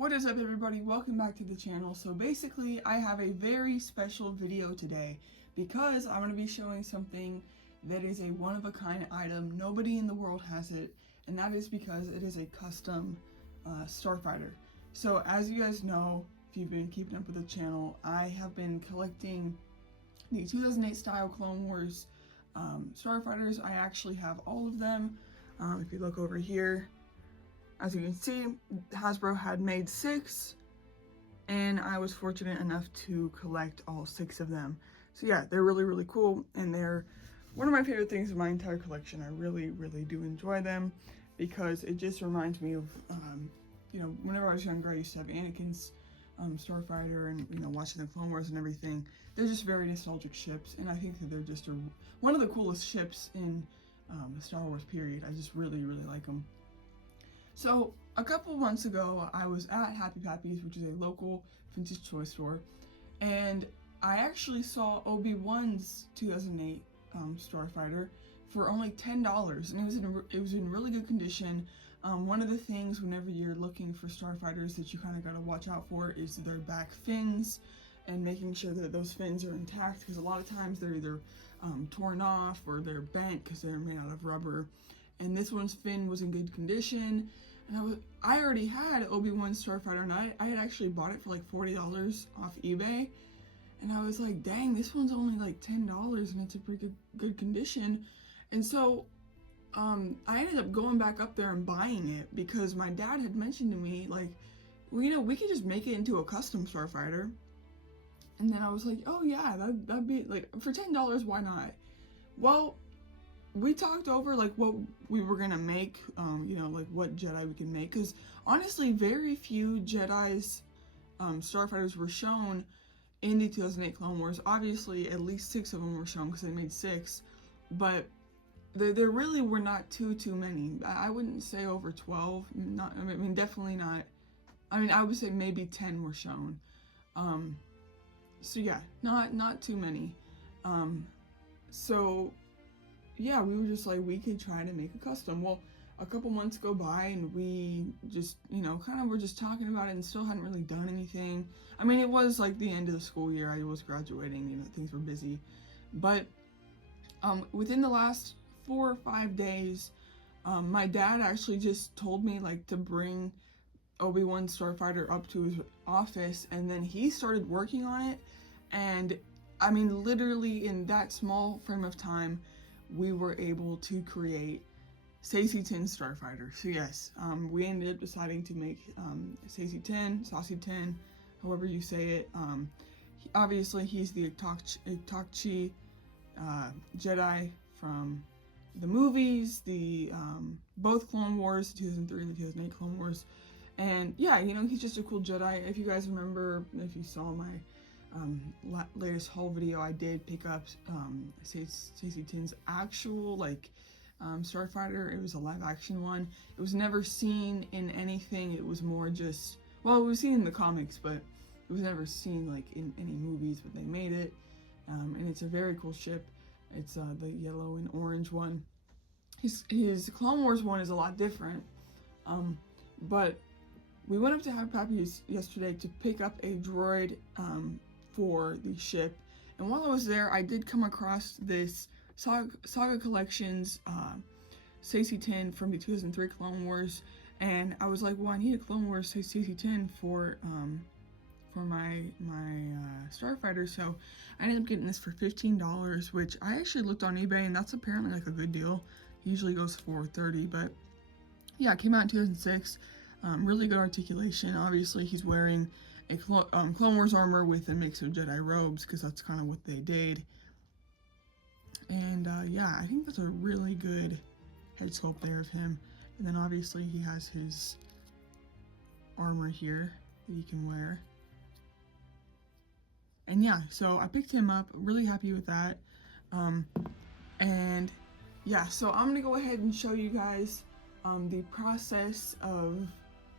What is up, everybody? Welcome back to the channel. So basically I have a very special video today because I'm going to be showing something that is a one-of-a-kind item. Nobody in the world has it, and that is because it is a custom Starfighter. So as you guys know, if you've been keeping up with the channel, I have been collecting the 2008 style Clone Wars Starfighters. I actually have all of them. If you look over here, as you can see, Hasbro had made 6, and I was fortunate enough to collect all 6 of them. So yeah, they're really, really cool, and they're one of my favorite things in my entire collection. I really, really do enjoy them because it just reminds me of, you know, whenever I was younger, I used to have Anakin's Starfighter and, you know, watching the Clone Wars and everything. They're just very nostalgic ships, and I think that they're just one of the coolest ships in the Star Wars period. I just really, really like them. So a couple months ago, I was at Happy Pappy's, which is a local vintage toy store, and I actually saw Obi-Wan's 2008 Starfighter for only $10, and it was in really good condition. One of the things whenever you're looking for Starfighters that you kind of got to watch out for is their back fins, and making sure that those fins are intact, because a lot of times they're either torn off or they're bent because they're made out of rubber. And this one's fin was in good condition, and I already had Obi-Wan's Starfighter, and I had actually bought it for like $40 off eBay, and I was like, dang, this one's only like $10 and it's a pretty good condition. And so I ended up going back up there and buying it because my dad had mentioned to me, like, well, you know, we could just make it into a custom Starfighter. And then I was like, oh yeah, that'd be like, for $10, why not? Well, we talked over like what we were gonna make, you know, like what Jedi we can make, because honestly very few Jedi's Starfighters were shown in the 2008 Clone Wars. Obviously at least 6 of them were shown because they made 6, but there really were not too many. I wouldn't say over 12, not, I mean definitely not. I mean, I would say maybe 10 were shown. So yeah, not too many. So yeah, we were just like, we could try to make a custom. Well, a couple months go by and we just, you know, kind of were just talking about it and still hadn't really done anything. I mean, it was like the end of the school year. I was graduating, you know, things were busy. But within the last 4 or 5 days, my dad actually just told me like to bring Obi-Wan's Starfighter up to his office, and then he started working on it. And I mean, literally in that small frame of time, we were able to create Saesee Tiin's Starfighter. So yes, we ended up deciding to make Saesee Tiin, however you say it. Obviously, he's the Itachi Jedi from the movies, the both Clone Wars, the 2003 and the 2008 Clone Wars. And yeah, you know, he's just a cool Jedi. If you guys remember, if you saw my latest haul video, I did pick up Saesee Tiin's actual like Starfighter. It was a live action one. It was never seen in anything. It was more just, well, it was seen in the comics, but it was never seen like in any movies, but they made it. And it's a very cool ship. It's the yellow and orange one. His Clone Wars one is a lot different. But we went up to Happy Pappy's yesterday to pick up a droid for the ship, and while I was there, I did come across this Saga Collections Saesee Tiin from the 2003 Clone Wars, and I was like, well, I need a Clone Wars Saesee Tiin for my Starfighter, so I ended up getting this for $15, which I actually looked on eBay, and that's apparently like a good deal. It usually goes for $30, but yeah, it came out in 2006. Really good articulation. Obviously, he's wearing a Clone Wars armor with a mix of Jedi robes, because that's kind of what they did. And yeah, I think that's a really good head sculpt there of him. And then obviously he has his armor here that he can wear. And yeah, so I picked him up, really happy with that. And yeah, so I'm gonna go ahead and show you guys the process of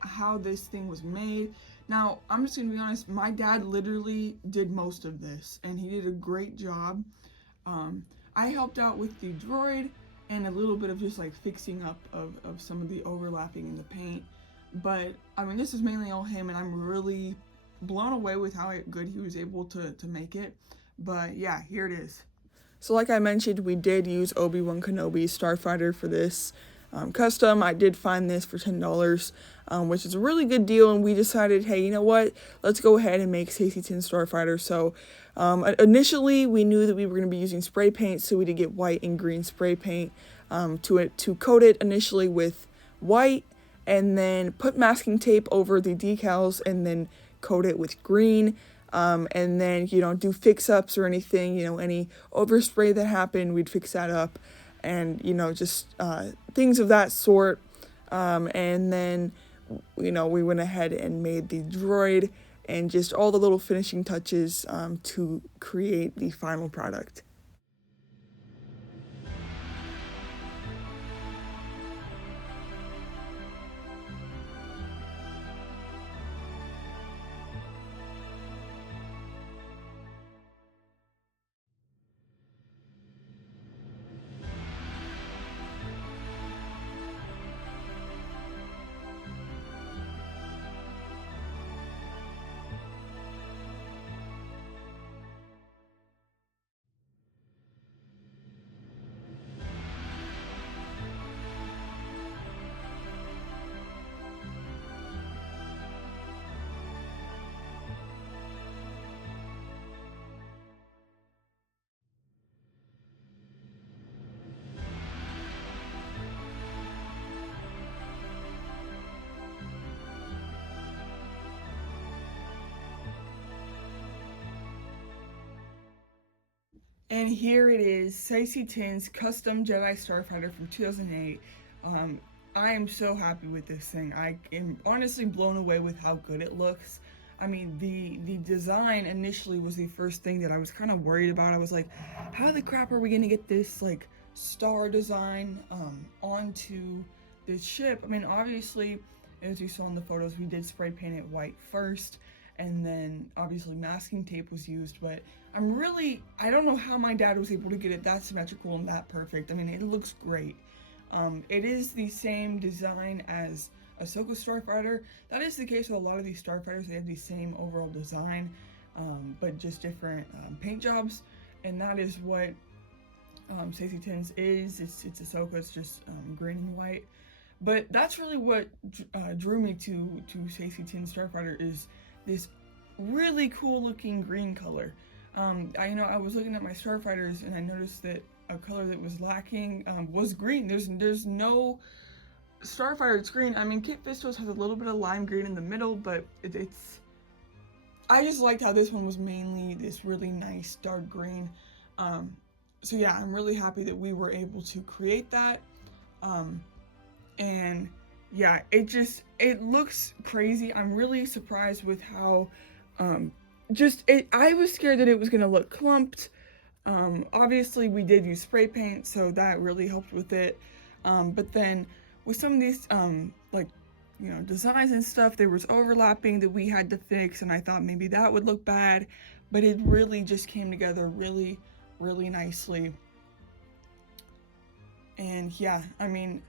how this thing was made. Now, I'm just gonna be honest, my dad literally did most of this, and he did a great job. I helped out with the droid and a little bit of just like fixing up of some of the overlapping in the paint. But I mean, this is mainly all him, and I'm really blown away with how good he was able to make it. But yeah, here it is. So like I mentioned, we did use Obi-Wan Kenobi's Starfighter for this custom. I did find this for $10, which is a really good deal, and we decided, hey, you know what? Let's go ahead and make Saesee Tiin Starfighter. So initially, we knew that we were going to be using spray paint, so we did get white and green spray paint to coat it initially with white, and then put masking tape over the decals, and then coat it with green. And then, do fix-ups or anything, any overspray that happened, we'd fix that up, and, just things of that sort. And then, we went ahead and made the droid and just all the little finishing touches to create the final product. And here it is, Saesee Tiin's custom Jedi Starfighter from 2008. I am so happy with this thing. I am honestly blown away with how good it looks. I mean, the design initially was the first thing that I was kind of worried about. I was like, how the crap are we gonna get this like star design onto this ship? I mean, obviously, as you saw in the photos, we did spray paint it white first, and then obviously masking tape was used, but I don't know how my dad was able to get it that symmetrical and that perfect. I mean, it looks great. It is the same design as Ahsoka's Starfighter. That is the case with a lot of these Starfighters. They have the same overall design, but just different paint jobs, and that is what Saesee Tiin's is. It's Ahsoka, it's just green and white. But that's really what drew me to Saesee Tiin's Starfighter, is this really cool looking green color. I was looking at my Starfighters and I noticed that a color that was lacking was green. There's no Starfighter that's green. I mean, Kit Fisto's has a little bit of lime green in the middle, but it's. I just liked how this one was mainly this really nice dark green. So yeah, I'm really happy that we were able to create that. And yeah, it looks crazy. I'm really surprised with how I was scared that it was gonna look clumped. Obviously we did use spray paint, so that really helped with it. But then with some of these designs and stuff, there was overlapping that we had to fix, and I thought maybe that would look bad, but it really just came together really, really nicely. And yeah, I mean,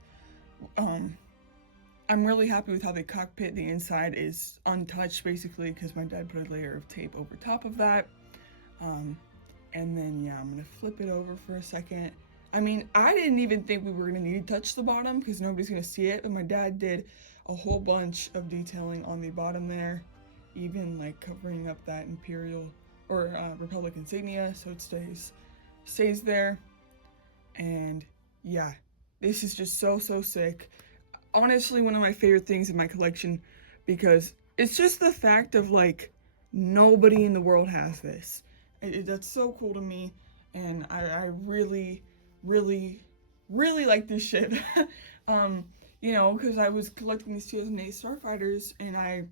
I'm really happy with how the cockpit, the inside is untouched basically, because my dad put a layer of tape over top of that. And then yeah, I'm gonna flip it over for a second. I mean, I didn't even think we were gonna need to touch the bottom because nobody's gonna see it, but my dad did a whole bunch of detailing on the bottom there, even like covering up that Imperial or Republic insignia so it stays there. And yeah, this is just so sick. Honestly, one of my favorite things in my collection, because it's just the fact of like nobody in the world has this. That's so cool to me, and I really like this shit. Because I was collecting these 2008 Starfighters, and I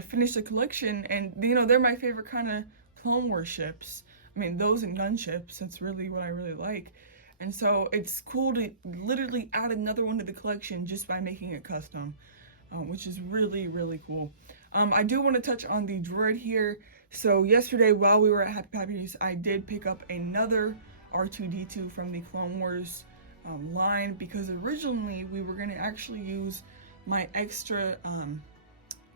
finished the collection, and they're my favorite kind of Clone Wars ships. I mean, those and gunships, that's really what I really like. And so it's cool to literally add another one to the collection just by making it custom, which is really cool. I do want to touch on the droid here. So yesterday, while we were at Happy Pappy's, I did pick up another R2-D2 from the Clone Wars line, because originally we were going to actually use my extra,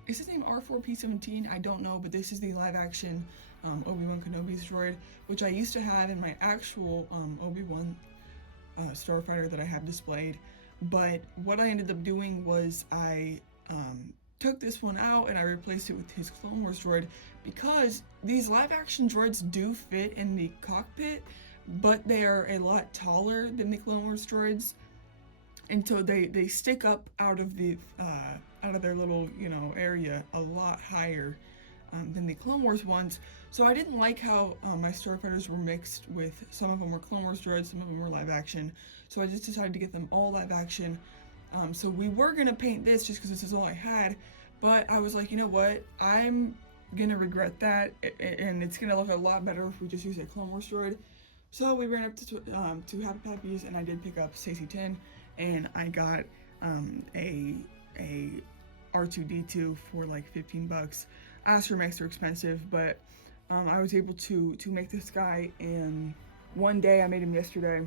is his name R4P17? I don't know, but this is the live action Obi-Wan Kenobi's droid, which I used to have in my actual Obi-Wan Starfighter that I have displayed. But what I ended up doing was I took this one out and I replaced it with his Clone Wars droid, because these live action droids do fit in the cockpit, but they are a lot taller than the Clone Wars droids, and so they stick up out of their little, you know, area a lot higher than the Clone Wars ones. So I didn't like how my Starfighters were mixed with, some of them were Clone Wars droids, some of them were live action. So I just decided to get them all live action. So we were gonna paint this just because this is all I had, but I was like, you know what, I'm gonna regret that, and it's gonna look a lot better if we just use a Clone Wars droid. So we ran up to Happy Pappy's, and I did pick up Saesee 10, and I got a R2-D2 for like 15 bucks. Astromechs are expensive, but I was able to make this guy in one day. I made him yesterday.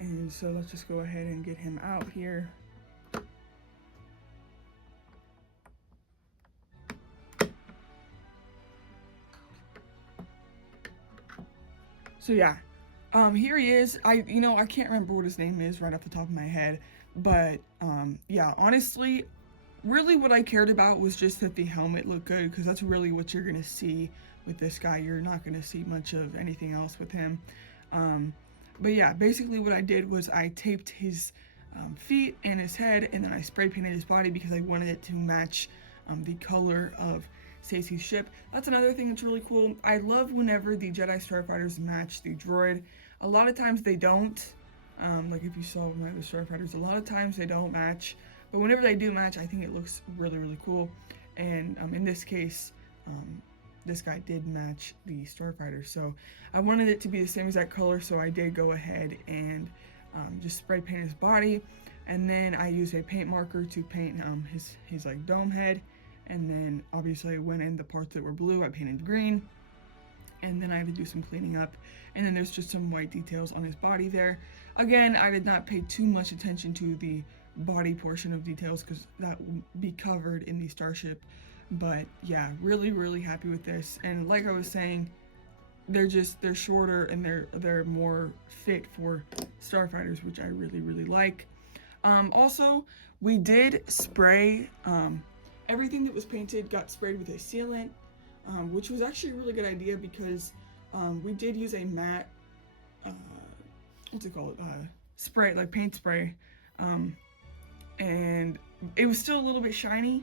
And so let's just go ahead and get him out here. So yeah, here he is. I can't remember what his name is right off the top of my head, but yeah, honestly, really what I cared about was just that the helmet looked good, because that's really what you're gonna see with this guy. You're not gonna see much of anything else with him. But yeah, basically what I did was I taped his feet and his head, and then I spray painted his body because I wanted it to match the color of Saesee's ship. That's another thing that's really cool. I love whenever the Jedi Starfighters match the droid. A lot of times they don't. Like if you saw my other Starfighters, a lot of times they don't match. But whenever they do match, I think it looks really, really cool. And in this case, this guy did match the Starfighter. So I wanted it to be the same exact color, so I did go ahead and just spray paint his body. And then I used a paint marker to paint his like dome head. And then obviously I went in the parts that were blue, I painted green. And then I had to do some cleaning up. And then there's just some white details on his body there. Again, I did not pay too much attention to the body portion of details because that will be covered in the starship. But yeah, really, really happy with this. And like I was saying, they're shorter and they're more fit for Starfighters, which I really, really like. Also, we did spray, everything that was painted got sprayed with a sealant, which was actually a really good idea because we did use a matte, what's it called, spray, like paint spray, and it was still a little bit shiny,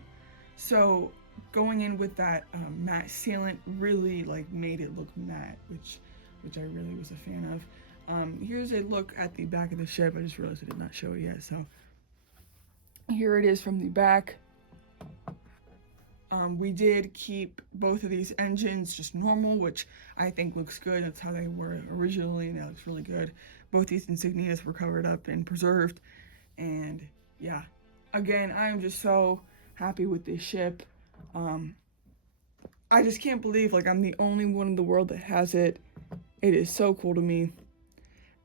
so going in with that matte sealant really like made it look matte, which I really was a fan of. Here's a look at the back of the ship. I just realized I did not show it yet, so here it is from the back. We did keep both of these engines just normal, which I think looks good. That's how they were originally, and that looks really good. Both these insignias were covered up and preserved, and yeah, again, I am just so happy with this ship. I just can't believe like I'm the only one in the world that has it. It is so cool to me.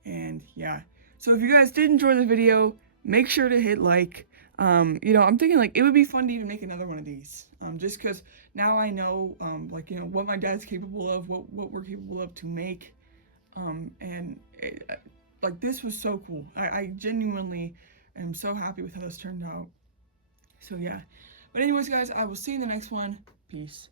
And yeah, so if you guys did enjoy the video, make sure to hit like. I'm thinking like it would be fun to even make another one of these, just because now I know like, what my dad's capable of, what we're capable of to make, and like this was so cool. I genuinely am so happy with how this turned out. So yeah, but anyways guys, I will see you in the next one. Peace.